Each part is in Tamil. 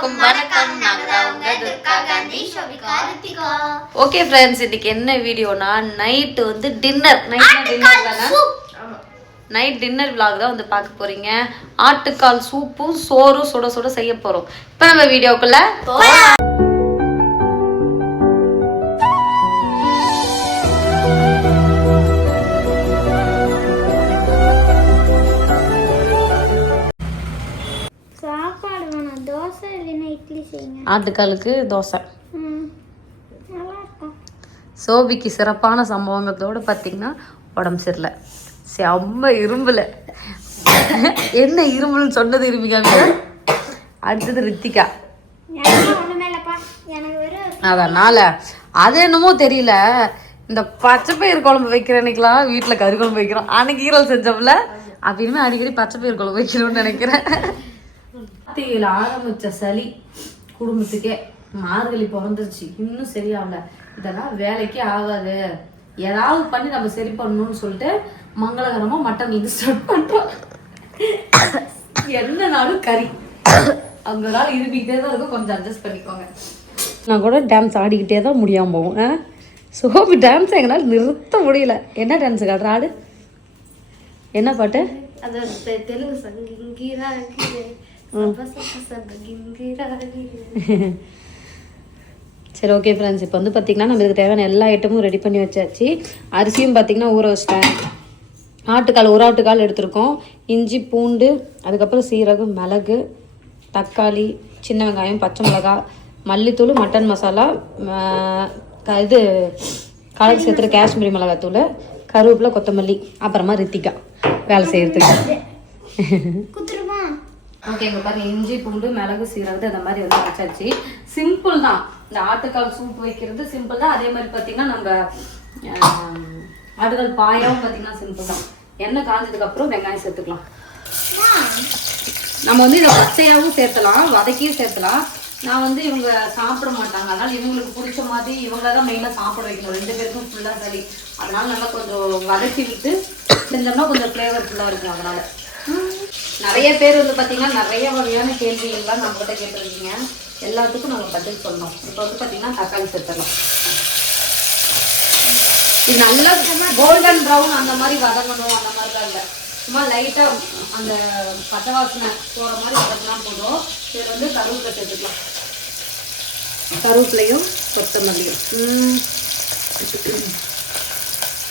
எல்லாருக்கும் வணக்கம். ஓகே ஃப்ரெண்ட்ஸ் இன்னைக்கு என்ன வீடியோனா நைட் வந்து டின்னர் நைட் டின்னர் தானே? நைட் டின்னர் vlog தான் வந்து பார்க்க போறீங்க. ஆட்டுக்கால் சூப்பும் சோறும் சுட சுட செய்ய போறோம். இப்போ நம்ம வீடியோக்குள்ள ஆட்டுக்காலுக்கு தோசை. சோபிக்கு சிறப்பான சம்பவங்களோட பார்த்தீங்கன்னா உடம்பு சரியில்லை. செம்ம இரும்புல. என்ன இரும்புன்னு சொன்னது இரும்பிக்காங்க அடுத்தது ரித்திகா. வெறும் அதனால அது என்னமோ தெரியல. இந்த பச்சை பயிர் குழம்பு வைக்கிற அன்னைக்கெல்லாம் வீட்டில் கறி குழம்பு வைக்கிறோம். அன்னைக்கு ஈரல் செஞ்சோம்ல அப்படின்னு அடிக்கடி பச்சை பயிர் குழம்பு வைக்கணும்னு நினைக்கிறேன். ஆரம்பிச்ச சளி. குடும்பத்துக்கே மார்கழி பிறந்துருச்சு. இன்னும் சரியாகல. இதெல்லாம் வேலைக்கே ஆகாது. ஏதாவது பண்ணி நம்ம சரி பண்ணணும்னு சொல்லிட்டு மங்களகரமாக மட்டன் இது ஸ்டார்ட் பண்ணுறோம் என்ன நாளும் கறி. அந்த நாள் இருமிக்கிட்டே தான் இருக்கும். கொஞ்சம் அட்ஜஸ்ட் பண்ணிக்கோங்க. நான் கூட டான்ஸ் ஆடிக்கிட்டே தான் முடியாமல் போவோம். ஆ? சோபி டான்ஸ் எங்களால் நிறுத்த முடியல. என்ன டான்ஸ் காட்டுற ஆடு என்ன பாட்டு? அது தெலுங்கு சாங் சரி ஓகே ஃப்ரெண்ட்ஸ் இப்போ வந்து பார்த்திங்கன்னா நம்ம இதுக்கு தேவையான எல்லா ஐட்டமும் ரெடி பண்ணி வச்சாச்சு. அரிசியும் பார்த்திங்கன்னா ஊற வச்சிட்டேன். ஆட்டுக்கால் ஒரு ஆட்டுக்கால் எடுத்திருக்கோம். இஞ்சி பூண்டு அதுக்கப்புறம் சீரகம் மிளகு தக்காளி சின்ன வெங்காயம் பச்சை மிளகாய் மல்லித்தூள் மட்டன் மசாலா இது காலைக்கு சேர்த்துற காஷ்மீரி மிளகாத்தூள் கருவேப்பிலை கொத்தமல்லி அப்புறமா ரித்திகா வேலை செய்யறதுக்கு. ஓகேங்க பாருங்க இஞ்சி பூண்டு மிளகு சீரகத்தை அந்த மாதிரி வந்து வச்சாச்சு சிம்பிள் தான். இந்த ஆட்டுக்கால் சூப் வைக்கிறது சிம்பிள் தான். அதே மாதிரி பார்த்தீங்கன்னா நம்ம ஆடுகள் பாயாவும் பார்த்தீங்கன்னா சிம்பிள் தான். எண்ணெய் காஞ்சதுக்கு அப்புறம் வெங்காயம் சேர்த்துக்கலாம். நம்ம வந்து இதை பச்சையாகவும் சேர்த்தலாம் வதக்கியும் சேர்த்தலாம். நான் வந்து இவங்க சாப்பிட மாட்டாங்க. அதனால் இவங்களுக்கு பிடிச்ச மாதிரி இவங்க தான் மெயினாக சாப்பிட வைக்கணும். ரெண்டு பேருக்கும் ஃபுல்லாக சரி அதனால் நல்லா கொஞ்சம் வதக்கி விட்டு செஞ்சோம்னா கொஞ்சம் ஃப்ளேவர்ஃபுல்லாக இருக்கும் அதனால். நிறைய பேர் வந்து பார்த்தீங்கன்னா நிறைய வகையான கேள்விகள்லாம் நம்ம கிட்ட கேட்டிருக்கீங்க. எல்லாத்துக்கும் நம்ம பதில் சொல்லணும். இப்போ வந்து பார்த்தீங்கன்னா தக்காளி சேர்த்துடலாம் இது நல்லா கோல்டன் ப்ரௌன் அந்த மாதிரி வதங்கணும் அந்த மாதிரிலாம் இல்லை. சும்மா லைட்டாக அந்த பச்சை வாசனை போகிற மாதிரி வதங்கினா போதும். இது வந்து கருவேப்பிலை சேர்த்துக்கலாம். கருவேப்பிலையும் கொத்தமல்லியும்.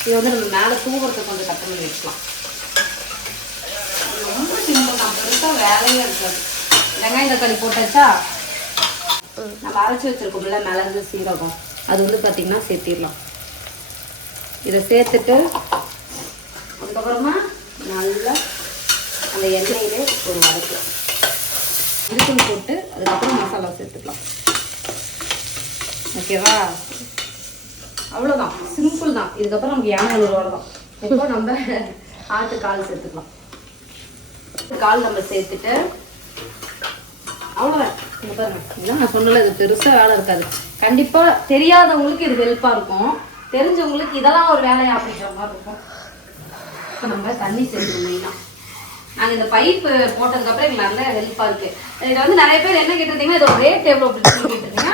இது வந்து நம்ம மேலே தூவுறதுக்கு கொஞ்சம் கட்டமல்லி வச்சுக்கலாம் ரொம்ப சிம்பிள் தான் வேலையே இருக்காது. வெங்காயம் தக்காளி போட்டாச்சா? நம்ம அரைச்சி வச்சிருக்கோம்ல மிளகு சீரகம். அது வந்து பார்த்தீங்கன்னா சேர்த்திடலாம். இதை சேர்த்துட்டு அதுக்கப்புறமா நல்லா அந்த எண்ணெயிலே ஒரு வதக்கு. இதுக்குன்னு போட்டு அதுக்கப்புறம் மசாலா சேர்த்துக்கலாம். ஓகேவா அவ்வளோதான் சிம்பிள் தான். இதுக்கப்புறம் நமக்கு யானை ஒரு தான் இப்போ நம்ம ஆட்டு கால் சேர்த்துக்கலாம். கால் நம்ம சேர்த்துட்டு அவ்வளோதான் நான் சொன்னல இது பெருசாக வேலை இருக்காது. கண்டிப்பாக தெரியாதவங்களுக்கு இது ஹெல்ப்பாக இருக்கும். தெரிஞ்சவங்களுக்கு இதெல்லாம் ஒரு வேலையா அப்படின்ற மாதிரி இருக்கும். இப்போ நம்ம தண்ணி சேர்க்கணும் மெயினாக நாங்கள் இந்த பைப்பு போட்டதுக்கப்புறம் எங்களுக்கு நல்ல ஹெல்ப்பாக இருக்குது இதில் வந்து நிறைய பேர் என்ன கேட்டிருந்தீங்கன்னா இதோட ரேட் எவ்வளோ அப்படின்னு கேட்டிருந்தீங்க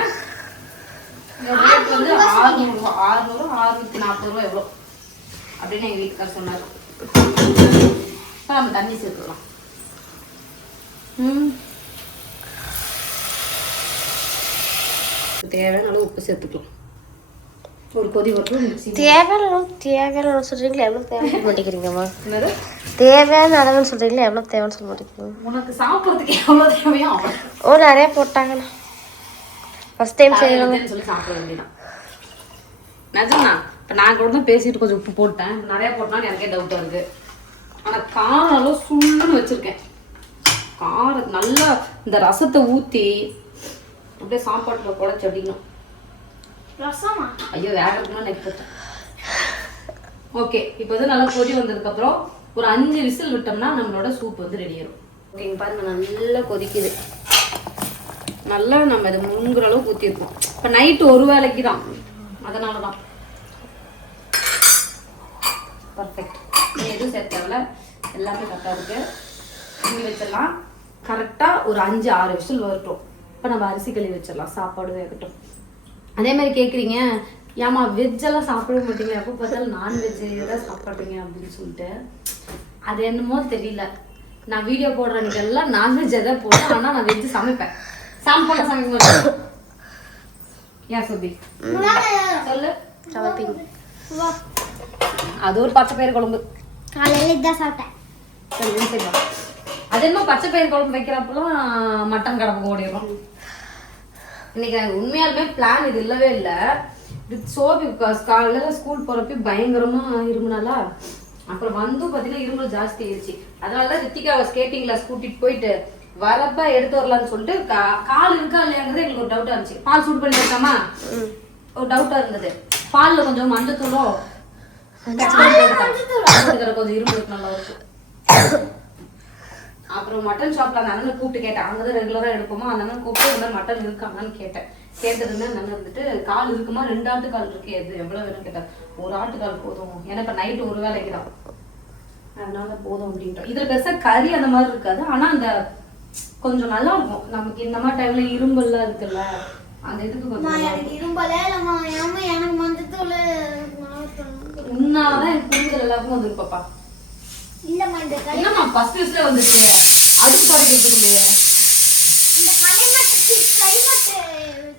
இந்த ரேட் வந்து ஆறுநூறுவா ஆறுநூறு ஆறுநூற்றி நாற்பது ரூபா எவ்வளோ அப்படின்னு எங்கள் வீட்டுக்கார் சொன்னார் இப்போ நம்ம தண்ணி சேர்த்துக்கலாம். தேவையான அளவு உப்பு சேர்த்துக்கலாம். ஒரு கொதி வரட்டும் மிக்ஸி தேவையான தேவையான அளவு சொல்றீங்களா? எவ்வளோ சொல்ல மாட்டேங்கிறீங்கம்மா. என்னது? தேவையான அளவுன்னு சொல்றீங்களா? எவ்வளோ தேவைன்னு சொல்ல மாட்டேங்கிறீங்க. உனக்கு சாப்பிட்றதுக்கு எவ்வளோ தேவையோ அவ்வளோ ஓ நிறைய போட்டாங்கண்ணா. ஃபர்ஸ்ட் டைம் செய்யணும் சொல்லி சாப்பிட வேண்டியதான் இப்போ நான் கூட தான் பேசிட்டு கொஞ்சம் உப்பு போட்டேன். நிறைய போட்டனாலும் எனக்கே டவுட்டாக இருக்கு. ஆனால் அளவு சுள்ளுன்னு வச்சிருக்கேன். காரம் நல்லா இந்த ரசத்தை ஊற்றி அப்படியே சாப்பாட்டில் குழச்சி அடிக்கணும். ரசமா? ஐயோ வேகிறதுக்குலாம் நெக் போட்டேன் ஓகே இப்போ வந்து நல்லா கொதி வந்ததுக்கப்புறம் ஒரு அஞ்சு விசில் விட்டோம்னா நம்மளோட சூப் வந்து ரெடி ஆயிடும் ஓகேங்க பாருங்க நல்லா கொதிக்குது. நல்லா நம்ம இதை முங்குற அளவுக்கு ஊற்றிருக்கோம் இப்போ நைட்டு ஒரு வேளைக்கு தான் அதனால தான் பர்ஃபெக்ட் எதுவும் சேர்த்தாவில எல்லாமே கரெக்டாக இருக்கு. மூடி வச்சிடலாம் கரெக்டாக ஒரு அஞ்சு ஆறு விசில் வரட்டும். இப்போ நம்ம அரிசி கழுவி வச்சிடலாம் சாப்பாடு வேகட்டும். அதே மாதிரி கேட்குறீங்க ஏமா வெஜ்ஜெல்லாம் சாப்பிட மாட்டீங்க எப்போ பார்த்தாலும் நான்வெஜ் தான் சாப்பிட்றீங்க அப்படின்னு சொல்லிட்டு. அது என்னமோ தெரியல. நான் வீடியோ போடுற அன்னைக்கெல்லாம் நான்வெஜ் எதாவது போடுறேன் ஆனால் நான் வெஜ் சமைப்பேன். சாப்பாடு சமைக்க மாட்டேன். ஏன் சுபி? சொல்லு. சமைப்பீங்க. அது ஒரு பச்சை பயிர் குழம்பு. காலையில இதான் சாப்பிட்டேன். சரி இது சரி வா. அது என்ன பச்சை பயிர் குழம்பு வைக்கிறப்பெல்லாம் மட்டன் கடம்பு ஓடிடும் இன்னைக்கு எனக்கு உண்மையாலுமே பிளான் இது இல்லவே இல்லை. இது சோபி காலையில் ஸ்கூல் போகிறப்ப பயங்கரமா இருமுனாலா அப்புறம் வந்து பார்த்தீங்கன்னா இருமல் ஜாஸ்தி ஆயிடுச்சு அதனால தான் ரித்திகாவை ஸ்கேட்டிங் கிளாஸ் கூட்டிட்டு போயிட்டு வரப்ப எடுத்து வரலாம்னு சொல்லிட்டு கா- கால் இருக்கா இல்லையாங்கிறது எங்களுக்கு ஒரு டவுட்டா இருந்துச்சு. பால் சூட் பண்ணி வைக்காமா ஒரு டவுட்டா இருந்தது. பால்ல கொஞ்சம் மஞ்சத்தூளும் மஞ்சத்தூள்? கொஞ்சம் இருமல் நல்லா இருக்கும் அப்புறம் மட்டன் ஷாப்ல அந்த அண்ணனை கூப்பிட்டு கேட்டேன். அங்கே தான் ரெகுலராக எடுப்போமா? அந்த அண்ணன் கூப்பிட்டு இந்த மாதிரி மட்டன் இருக்காங்கன்னு கேட்டேன். கேட்டதுமே அந்த வந்துட்டு கால் இருக்குமா? ரெண்டு ஆட்டு கால் இருக்கு. எது? எவ்வளோ வேணும் கேட்டேன் ஒரு ஆட்டு கால் போதும். ஏன்னா இப்போ நைட்டு ஒரு வேலைக்கு தான் அதனால போதும் அப்படின்ட்டு இதுல பெருசா கறி அந்த மாதிரி இருக்காது. ஆனா அந்த கொஞ்சம் நல்லா இருக்கும். நமக்கு இந்த மாதிரி டைம்ல இரும்பல்லாம் இருக்குல்ல அந்த இதுக்கு கொஞ்சம். இரும்பலே எனக்கு மஞ்சத்தூள் உன்னாலதான் எனக்கு புரிதல் எல்லாருக்கும் வந்து பாப்பா. இல்லம்மா இந்த என்னம்மா ஃபர்ஸ்ட் விசில வந்துட்டு அதுக்கு தொடக்கிறதுக்குள்ளேயே இந்த கிளைமேட் கிளைமேட்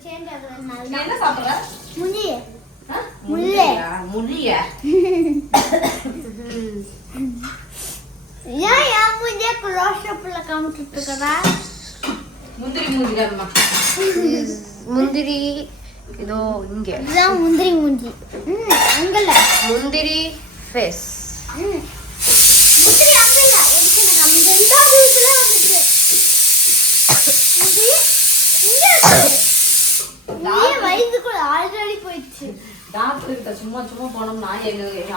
சேஞ்ச் ஆகுறதுனால என்ன சாப்பிடுற? முந்தி ஆ? முள்ளு. முள்ளியா? ஏன் என் முந்திய க்ளோஸ்அப்ல காமிச்சிட்டு இருக்கடா முந்திரி முந்திரி அம்மா முந்திரி இதோ இங்க. இதுதான் முந்திரி முஞ்சி. ம் அங்கல முந்திரி ஃபேஸ் ம். நம்ம போயிடுச்சு டாக்டர் சும்மா சும்மா போனோம்னா எங்க எங்க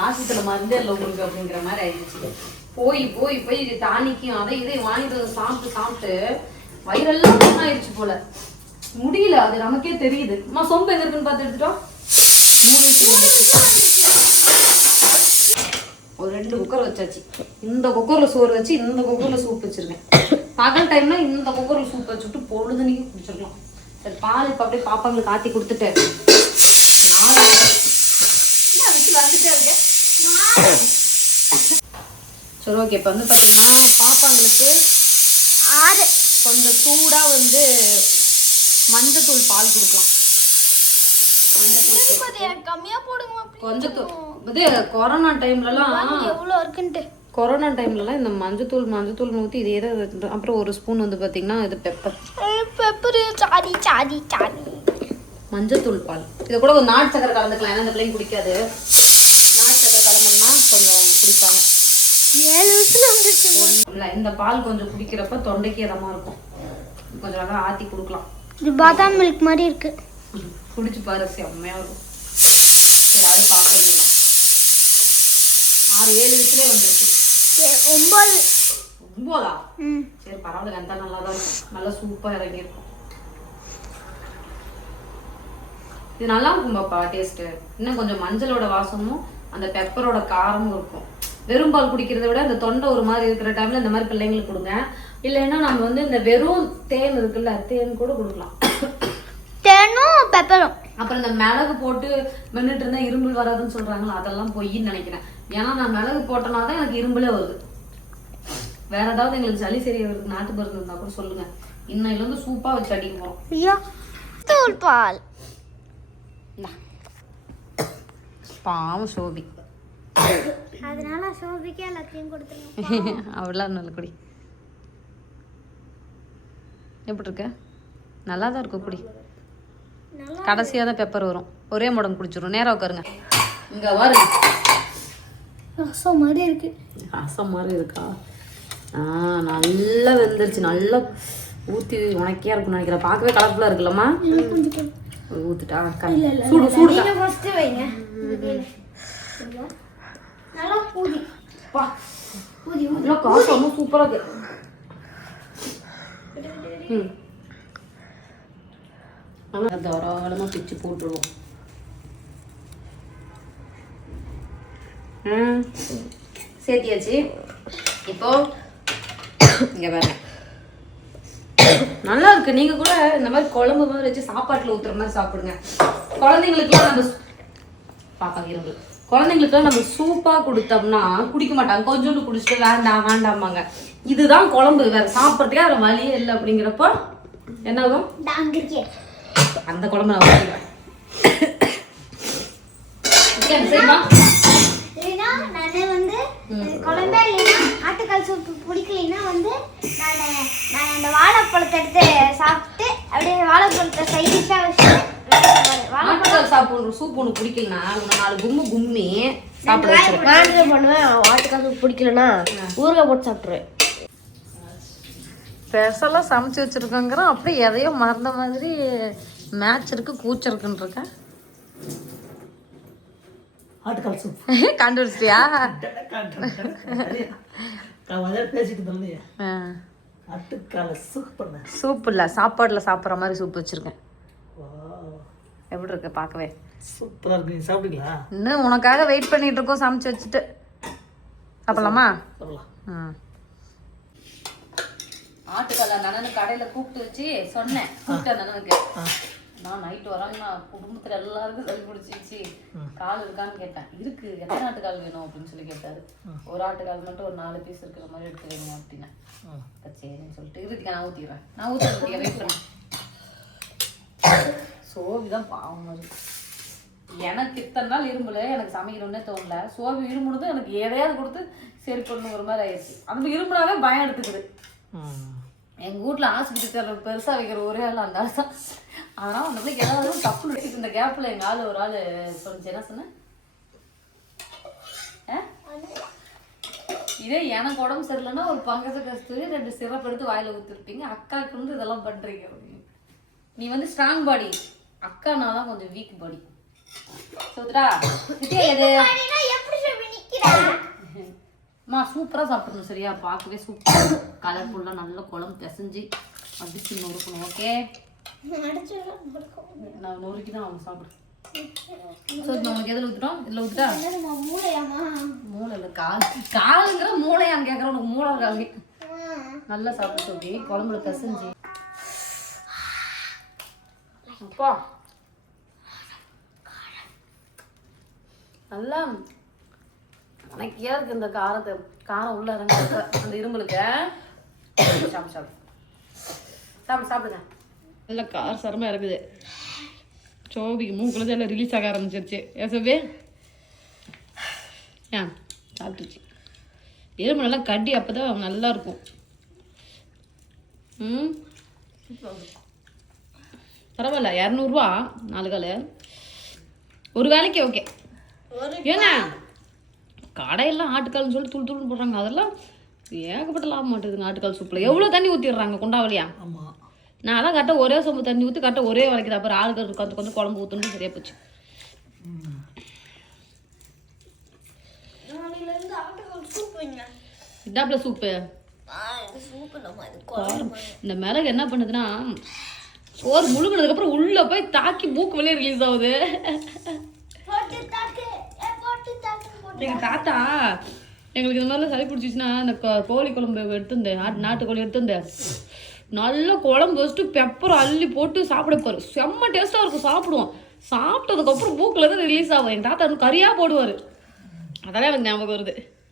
மருந்தே இல்லை உங்களுக்கு அப்படிங்கிற மாதிரி ஆயிடுச்சு. போய் போய் போய் இது டானிக்கும் அதை இதை வாங்கிட்டு வந்து சாப்பிட்டு சாப்பிட்டு வயிறெல்லாம் புண்ணாயிருச்சு போல. முடியல அது நமக்கே தெரியுது. அம்மா சொம்பு எங்க இருக்குன்னு பார்த்து எடுத்துட்டோம் மூணு ஒரு ரெண்டு குக்கர் வச்சாச்சு. இந்த குக்கரில் சோறு வச்சு இந்த குக்கரில் சூப் வச்சிருக்கேன். பகல் டைம்ல இந்த குக்கரில் சூப் வச்சுட்டு பொழுதுனைக்கு குடிச்சிடலாம் சரி பால் இப்போ அப்படியே பாப்பாங்களுக்கு ஆத்தி கொடுத்துட்டு. நாலு என்ன விசில் வந்துட்டே இருக்கேன் சரி ஓகே இப்போ வந்து பார்த்தீங்கன்னா பாப்பாங்களுக்கு ஆறு. கொஞ்சம் சூடாக வந்து மஞ்சத்தூள் பால் கொடுக்கலாம் மஞ்சத்தூள் எனக்கு கம்மியா போடுங்க கொஞ்சம் தூ- இது கொரோனா டைம்லலாம் எவ்வளவு இருக்குன்ட்டு. கொரோனா டைம்லலாம் இந்த மஞ்சத்தூள் மஞ்சத்தூள் ஊற்றி இதே தான் அப்புறம் ஒரு ஸ்பூன் வந்து பார்த்தீங்கன்னா இது பெப்பர் பெப்பர் சாடி சாடி சாடி மஞ்சத்தூள் பால். இதை கூட கொஞ்சம் நாட்டு சக்கரை கலந்துக்கலாம் ஏன்னா இந்த பிள்ளைங்க குடிக்காது. நாட்டு சக்கரை கலந்தோம்னா கொஞ்சம் குடிப்பாங்க. ஏழு இந்த பால் கொஞ்சம் குடிக்கிறப்ப தொண்டைக்கு இதமா இருக்கும். கொஞ்சம் நல்லா ஆத்தி கொடுக்கலாம். இது பாதாம் மில்க் மாதிரி இருக்கு. குடிச்சு பாரு செம்மையா இருக்கும் சரி அது பார்க்கலாம் ஆறு ஏழு விசிலே வந்துருச்சு. ஒம்போதா. ம். சரி பரவாயில்ல வெந்தா நல்லா தான் இருக்கும். நல்லா சூப்பா இறங்கி இருக்கும் இது நல்லா இருக்கும் பாப்பா டேஸ்ட் இன்னும் கொஞ்சம் மஞ்சளோட வாசமும் அந்த பெப்பரோட காரமும் இருக்கும். வெறும் பால் குடிக்கிறத விட இந்த தொண்டை ஒரு மாதிரி இருக்கிற டைம்ல இந்த மாதிரி பிள்ளைங்களுக்கு கொடுங்க. இல்லைன்னா நம்ம வந்து இந்த வெறும் தேன் இருக்குல்ல தேன் கூட கொடுக்கலாம். பெப்பரும். அப்புறம் இந்த மிளகு போட்டு மென்னுட்டு இருந்தா இரும்பல் வராதுன்னு சொல்றாங்களா? அதெல்லாம் பொய்ன்னு நினைக்கிறேன். ஏன்னா நான் மிளகு போட்டனா தான் எனக்கு இரும்பலே வருது. வேற ஏதாவது எங்களுக்கு சளி சரியாகிறதுக்கு நாட்டு மருந்து இருந்தா கூட சொல்லுங்க. இன்னையில இருந்து சூப்பா வச்சு அடிக்க போறோம். ஐயா தூள் பால். பாவம் சோபி. அதனால சோபிக்கே எல்லாத்தையும் கொடுத்துருங்க. அவ்வளோ நல்ல குடி. எப்படி இருக்க நல்லா தான் இருக்கும் குடி. கடைசியாக தான் பெப்பர் வரும். ஒரே முடம் குடிச்சிரும். நேரா உட்காருங்க. இங்க பாருங்க ரசம் மாதிரி இருக்கு. ரசம் மாதிரி இருக்கா? ஆ நல்லா வெந்துருச்சு. நல்லா ஊற்றி உனக்கே இருக்கும்னு நினைக்கிறேன். பார்க்கவே கலர்ஃபுல்லாக இருக்குல்லம்மா. ஊத்துட்டா சூடு சூடு ஃபர்ஸ்ட் வைங்க. நல்லா பூதி பா ஊதி ஊதி. காசு ரொம்ப சூப்பராக இருக்கு. ம். நல்லா தாராளமாக பிச்சு போட்டுருவோம் சேர்த்தியாச்சு இப்போ இங்கே பாருங்க நல்லா இருக்கு நீங்க கூட இந்த மாதிரி குழம்பு மாதிரி வச்சு சாப்பாட்டுல ஊத்துற மாதிரி சாப்பிடுங்க குழந்தைங்களுக்குலாம் நம்ம சு- பாப்பா இரும்பு குழந்தைங்களுக்குலாம் நம்ம சூப்பா கொடுத்தோம்னா குடிக்க மாட்டாங்க கொஞ்சோண்டு குடிச்சிட்டு வேண்டாம் வேண்டாமாங்க இதுதான் குழம்பு வேற சாப்பிட்றதுக்கே வேற வழியே இல்லை அப்படிங்கிறப்ப என்ன ஆகும் அந்த குழம்பு நான் வந்து குழம்பே இல்லைன்னா ஆட்டுக்கால் சூப்பு பிடிக்கலைன்னா வந்து நான் நான் அந்த வாழைப்பழத்தை எடுத்து சாப்பிட்டு அப்படியே வாழைப்பழத்தை சைடிஷாக வச்சு ஆட்டுக்கால் சாப்பிடுற சூப் ஒன்று பிடிக்கலனா நாலு கும்மு கும்மி சாப்பிட வச்சிருக்கேன் நான் என்ன பண்ணுவேன் ஆட்டுக்காசு பிடிக்கலனா ஊறுகாய் போட்டு சாப்பிட்ருவேன் ஸ்பெஷலாக சமைச்சு வச்சுருக்கோங்கிறோம் அப்படியே எதையோ மறந்த மாதிரி மேட்ச் இருக்கு கூச்சம் இருக்குன்னு இருக்கேன் ஆட்டுக்கால் சூப் கண்டுபிடிச்சிட்டியா? நான் பேசிட்டு இருந்தேன் ஆட்டுக்கால சூப் பண்ணேன் சூப் இல்லை சாப்பாடில் சாப்பிட்ற மாதிரி சூப் வச்சுருக்கேன். எப்படி இருக்கு பார்க்கவே? சூப்பரா இருக்கு. சாப்பிட்டீங்களா? இன்னும் உனக்காக வெயிட் பண்ணிட்டு இருக்கோம் சமைச்சு வச்சுட்டு. சாப்பிடலாமா? ம் ஆட்டுக்கல்ல நனனு கடையில் கூப்பிட்டு வச்சு சொன்னேன். கூப்பிட்டேன் நனனுக்கு. நான் நைட்டு வராங்க நான் குடும்பத்தில் எல்லாருக்கும் சளி பிடிச்சிச்சு கால் இருக்கான்னு கேட்டேன். இருக்கு எத்தனை ஆட்டுக்கால் வேணும் அப்படின்னு சொல்லி கேட்டாரு. ஒரு ஆட்டுக்கால் மட்டும் ஒரு நாலு பீஸ் இருக்கிற மாதிரி எடுத்து வைங்க அப்படின்னேன் சரின்னு சொல்லிட்டு இருக்கு நான் ஊற்றிடுறேன் நான் ஊற்றி வெயிட் பண்ணேன் சோவி தான் பாவம் மாதிரி எனக்கு இத்தனை நாள் இரும்புல எனக்கு சமைக்கணும்னே தோணல. சோவி இரும்புனதும் எனக்கு எதையாவது கொடுத்து சரி பண்ணுங்கிற மாதிரி ஆயிடுச்சு. அந்த இரும்புனாவே பயம் எடுத்துக்குது. எங்கள் வீட்டில் ஆஸ்பத்திரி பெருசாக வைக்கிற ஒரே ஆள் அந்த ஆள் தான். அதனால் அந்த பிள்ளைக்கு ஏதாவது தப்பு வச்சுட்டு இந்த கேப்பில் எங்கள் ஆள் ஒரு ஆள் சொல்லிச்சு. என்ன சொன்னேன் இதே எனக்கு உடம்பு சரியில்லைன்னா ஒரு பங்கத்தை கஸ்தூரி ரெண்டு சிறப்பு எடுத்து வாயில் ஊற்றிருப்பீங்க அக்காவுக்கு வந்து இதெல்லாம் பண்ணுறீங்க அப்படின்னு. நீ வந்து ஸ்ட்ராங் பாடி அக்கா நான் தான் கொஞ்சம் வீக் பாடி சொல்லுடா நித்யா எது எப்படி அம்மா சூப்பராக சாப்பிடணும் சரியா? பார்க்கவே சூப்பர் கலர்ஃபுல்லாக நல்ல குழம்பு பிசைஞ்சு அடிச்சு நொறுக்கணும் ஓகே நான் நொறுக்கி தான் அவங்க சாப்பிடு. சரி நமக்கு எதில் ஊற்றுட்டோம் இதில் ஊற்றுட்டா மூளையாமா மூளை இல்லை கால். காலுங்கிற மூளையான்னு கேட்குறேன் உனக்கு மூளை காலி நல்லா சாப்பிட சொல்லி குழம்புல பிசைஞ்சு. அப்பா. நல்லா எனக்கே இருக்கு இந்த காரத்தை காரம் உள்ள இறங்க அந்த இரும்பலுக்கு. சாப்பிடு சாப்பிடு சாப்பிடு சாப்பிடுங்க. நல்ல கார் சரமாக இருக்குது. சோபிக்கு மூக்குல எல்லாம் ரிலீஸ் ஆக ஆரம்பிச்சிருச்சு. ஏன் சோபி? ஆ சாப்பிட்டுச்சு எலும்பு நல்லா கட்டி அப்போ தான் நல்லா இருக்கும். ம்? பரவாயில்ல இரநூறுவா நாலு கால். ஒரு வேலைக்கு ஓகே ஏன்னா? கடையெல்லாம் ஆட்டுக்கால்னு சொல்லி துள் துள்னு போடுறாங்க. அதெல்லாம் ஏகப்பட்ட லாபம் மாட்டுதுங்க ஆட்டுக்கால் சூப்பில். எவ்வளோ தண்ணி ஊற்றிடுறாங்க குண்டாவலியா ஆமா. நான் தான் கரெக்டாக ஒரே சொம்பு தண்ணி ஊற்றி கரெக்டாக ஒரே வளைக்குது. அப்புறம் ஆளுக்கு கொஞ்சம் கொஞ்சம் குழம்பு ஊற்றுன்னு சரியா போச்சு. இதாப்புல சூப்பு. இந்த மிளகு என்ன பண்ணுதுன்னா சோறு முழுங்கினதுக்கு அப்புறம் உள்ள போய் தாக்கி மூக்கு வெளியே ரிலீஸ் ஆகுது போட்டு தாக்கு ஏ, போட்டு எங்கள் தாத்தா எங்களுக்கு இந்த மாதிரிலாம் சளி பிடிச்சிச்சுன்னா இந்த கோழி குழம்பு எடுத்துருந்தேன். நாட்டு நாட்டுக்கோழி எடுத்துருந்தேன். நல்ல குழம்பு வச்சுட்டு பெப்பர் அள்ளி போட்டு சாப்பிட செம்ம டேஸ்ட்டாக இருக்கும் சாப்பிடுவோம். சாப்பிட்டதுக்கப்புறம் பூக்கில் தான் ரிலீஸ் ஆகும். எங்கள் தாத்தா வந்து கறியாக போடுவார். அதெல்லாம் எனக்கு ஞாபகம் வருது.